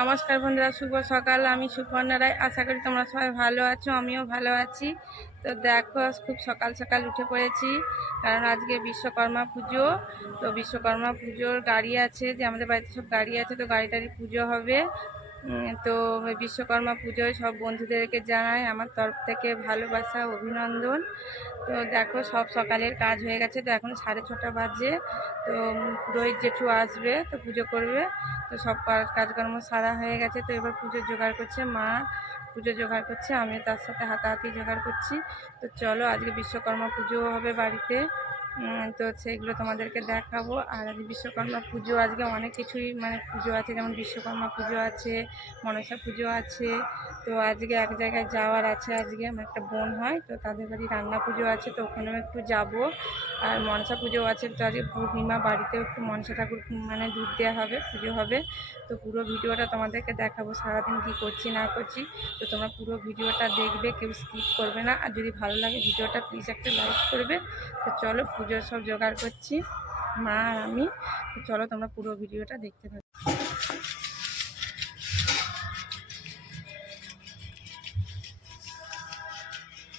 নমস্কার বন্ধুরা, শুভ সকাল। আমি সুপর্ণা রায়। আশা করি তোমরা সবাই ভালো আছো, আমিও ভালো আছি। তো দেখো খুব সকাল সকাল উঠে পড়েছি, কারণ আজকে বিশ্বকর্মা পুজো। তো বিশ্বকর্মা পুজোর গাড়ি আছে, যে আমাদের বাড়িতে সব গাড়ি আছে, তো গাড়ি টাড়ি পুজো হবে। তো বিশ্বকর্মা পুজোয় সব বন্ধুদেরকে জানাই, আমার তরফ থেকে ভালোবাসা, অভিনন্দন। তো দেখো, সব সকালের কাজ হয়ে গেছে, তো এখন সাড়ে ছটা বাজে। তো পুরোহিত জেঠু আসবে, তো পুজো করবে। তো সব কাজ- কাজকর্ম সারা হয়ে গেছে, তো এবার পুজো জোগাড় করছে মা। পুজো জোগাড় করছে আমি তার সাথে হাতাহাতি জোগাড় করছি। তো চলো, আজকে বিশ্বকর্মা পুজো হবে বাড়িতে। তো সেইগুলো তোমাদেরকে দেখাবো। আর আজকে বিশ্বকর্মা পুজো, আজকে অনেক কিছুই মানে পুজো আছে, যেমন বিশ্বকর্মা পুজো আছে, মনসা পুজো আছে তো আজকে এক জায়গায় যাওয়ার আছে, আজকে আমার একটা বোন হয়, তো তাদের বাড়ি রান্না পুজো আছে, তো ওখানেও একটু যাব। আর মনসা পুজো আছে, তো আজকে পূর্ণিমা বাড়িতেও একটু মনসা ঠাকুর মানে দুধ দেওয়া হবে, পুজো হবে। তো পুরো ভিডিওটা তোমাদেরকে দেখাবো, সারাদিন কী করছি, না করছি। তো তোমরা পুরো ভিডিওটা দেখবে, কেউ স্কিপ করবে না। আর যদি ভালো লাগে ভিডিওটা প্লিজ একটা লাইক করবে। তো চলো পুজোর সব জোগাড় করছি, মা আর আমি। তো চলো, তোমরা পুরো ভিডিওটা দেখতে থাকো।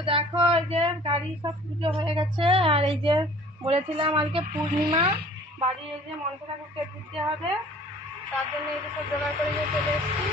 তো দেখো, এই যে গাড়ি সব পুজো হয়ে গেছে। আর এই যে বলেছিলাম আজকে পূর্ণিমা, বাড়ি এই যে মনসা ঠাকুরকে দিতে হবে। তার জন্য এই যে সব জোগাড় করে নিয়ে চলে এসেছি।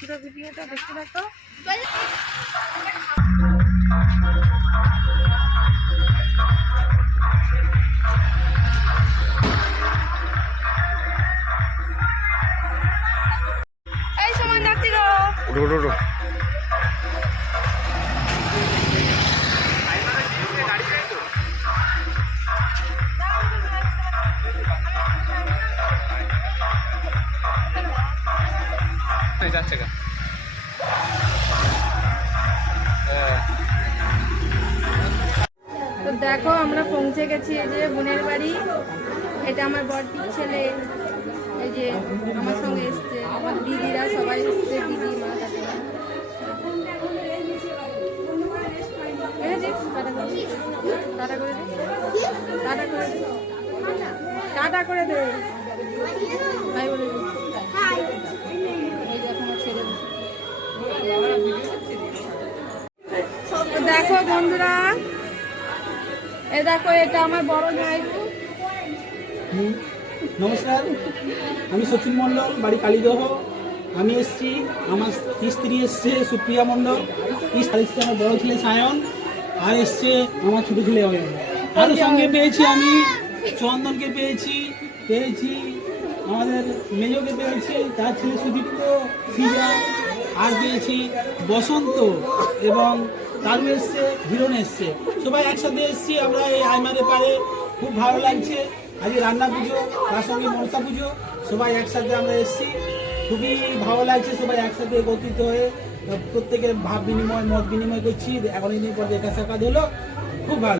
পুরো ভিডিওটা দেখতে থাকো। এই সময় যাচ্ছি উঠো উঠো। তো দেখো, আমরা পৌঁছে গেছি এই যে বোনের বাড়ি। এটা আমার বড়টির ছেলে, এই যে আমার সঙ্গে এসছে। আমার দিদিরা সবাই এসছে, দিদি, মা টাটা করে দে। টাটা করে করে দে। দেখো বন্ধুরা এটা আমার বড় নমস্কার। আমি সচিন মণ্ডল, বাড়ি কালীদহ। আমি এসছি, আমার স্ত্রী এসছে, সুপ্রিয়া মণ্ডল। এসছে আমার বড় ছেলে সায়ন, আর এসছে আমার ছোট ছেলে অয়ন। আরও সঙ্গে পেয়েছি আমি, চন্দনকে পেয়েছি পেয়েছি, আমাদের মেজকে পেয়েছি, তার ছেলে সুদীপ্ত, সিজা, আর পেয়েছি বসন্ত এবং তারু এসছে, হিরণ এসছে। সবাই একসাথে এসছি, আমরা এই আইমারে পারে খুব ভালো লাগছে। আজকে রান্না পুজো, তার সঙ্গে মনসা পুজো, সবাই একসাথে আমরা এসছি। খুবই ভালো লাগছে সবাই একসাথে একত্রিত হয়ে, প্রত্যেকের ভাব বিনিময়, মত বিনিময় করছি। এখন এই দিন পর দেখা সাক্ষাৎ হলো, খুব ভালো।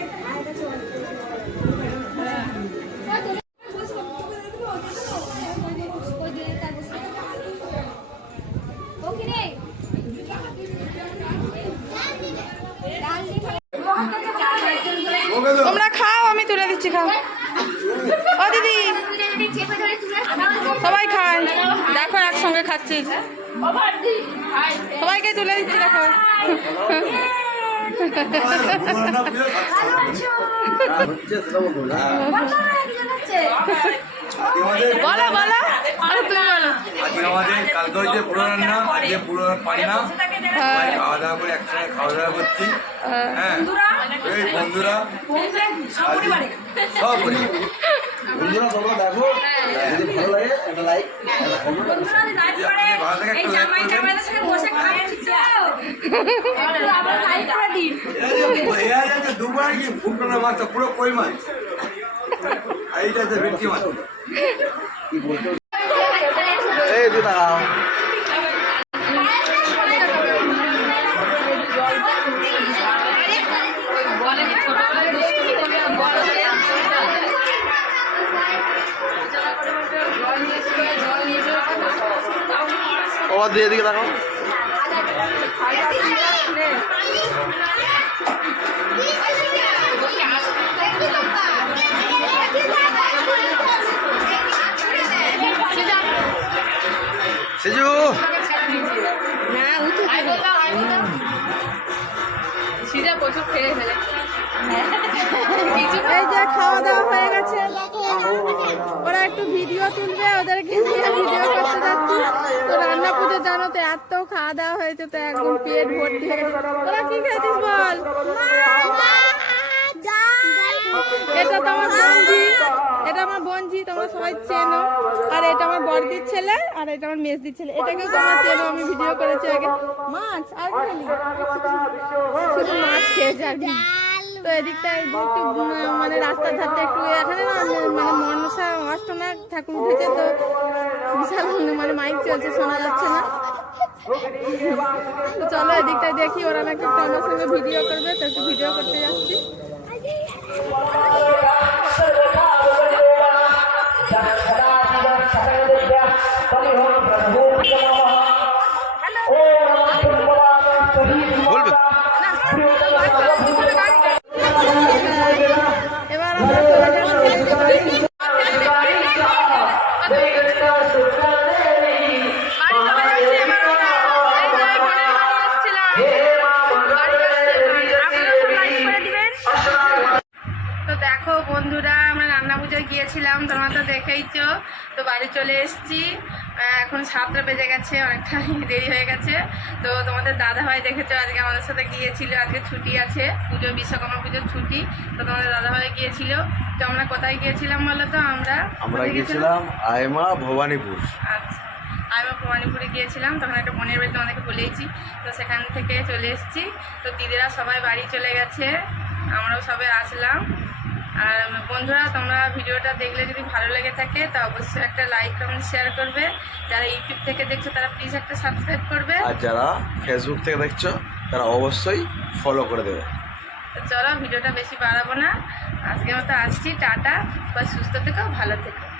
একসঙ্গে খাচ্ছি। সবাইকে তুলে দিচ্ছি দেখো। বলো বলো। আরে তুমি বলো। আজকে আমাদের কালকে হচ্ছে পুরো রান্না আজকে পুরো পারি খাওয়া দাওয়া করে একসঙ্গে খাওয়া দাওয়া করছি। হ্যাঁ। এই বন্ধুরা? সব করি বন্ধুরা তোমরা দেখো। যদি ভালো লাগে একটা লাইক দুবার কি ফুটবল মাছ পুরো কই মাছ আর এইটা হচ্ছে ভেটকি মাছ এই তুই ও দিয়ে এদিকে তাকাও সেজু। খাওয়া দাওয়া হয়ে গেছে। ওরা একটু ভিডিও তুলবে ওদেরকে পুজো জানো তো, এত খাওয়া দাওয়া হয়েছে তো একদম পেট ভর্তি হয়ে গেছে। ওরা কি খেয়েছিস বল? এটা তো আমার বঞ্জি এটা আমার বঞ্জি তোমরা সবাই চেনো। আর এটা আমার বড়দির ছেলে, আর এটা আমার মেজদির ছেলে। এটাকেও তোমরা চেনো, আমি ভিডিও করেছি আগে। মাছ, আর শুধু মাছ খেয়েছে আর তো এদিকটা একটু মানে রাস্তার ধারটা একটু এখানে না মানে মনসা অষ্টনা ঠাকুর উঠেছে তো বিশাল মানে মাইক চলছে শোনা যাচ্ছে না তো চলো এদিকটায় দেখি ওরা নাকি একটু আমার সঙ্গে ভিডিও করবে তো একটু ভিডিও করতে যাচ্ছি বলবে পুজোয় গিয়েছিলাম তোমরা তো দেখেইছো। তো বাড়ি চলে এসেছি। এখন সাতটা বেজে গেছে অনেকটা দেরি হয়ে গেছে। তো তোমাদের দাদা ভাই দেখেছ আজকে আমাদের সাথে গিয়েছিল আজকে ছুটি আছে পুজো বিশ্বকর্মা পুজোর ছুটি। তো তোমাদের দাদা ভাই গিয়েছিল। তো আমরা কোথায় গিয়েছিলাম বলো তো আমরা? আমরা কোথায় গেছিলাম আয়মা ভবানীপুর। আচ্ছা আমি ভবানীপুরে গিয়েছিলাম। তখন একটা বোনের বাড়ি তোমাদেরকে বলেইছি। তো সেখান থেকে চলে এসেছি। তো দিদিরা সবাই বাড়ি চলে গেছে। আমরাও সবাই আসলাম। আর বন্ধুরা তোমরা ভিডিওটা দেখলে যদি ভালো লেগে থাকে তা অবশ্যই একটা লাইক কমেন্ট শেয়ার করবে। যারা ইউটিউব থেকে দেখছ তারা প্লিজ একটা সাবস্ক্রাইব করবে। আর যারা ফেসবুক থেকে দেখছ তারা অবশ্যই ফলো করে দেবে। চলো ভিডিওটা বেশি বাড়াবো না। আজকের মতো আসছি টাটা। বা সুস্থ থেকো ভালো থেকো।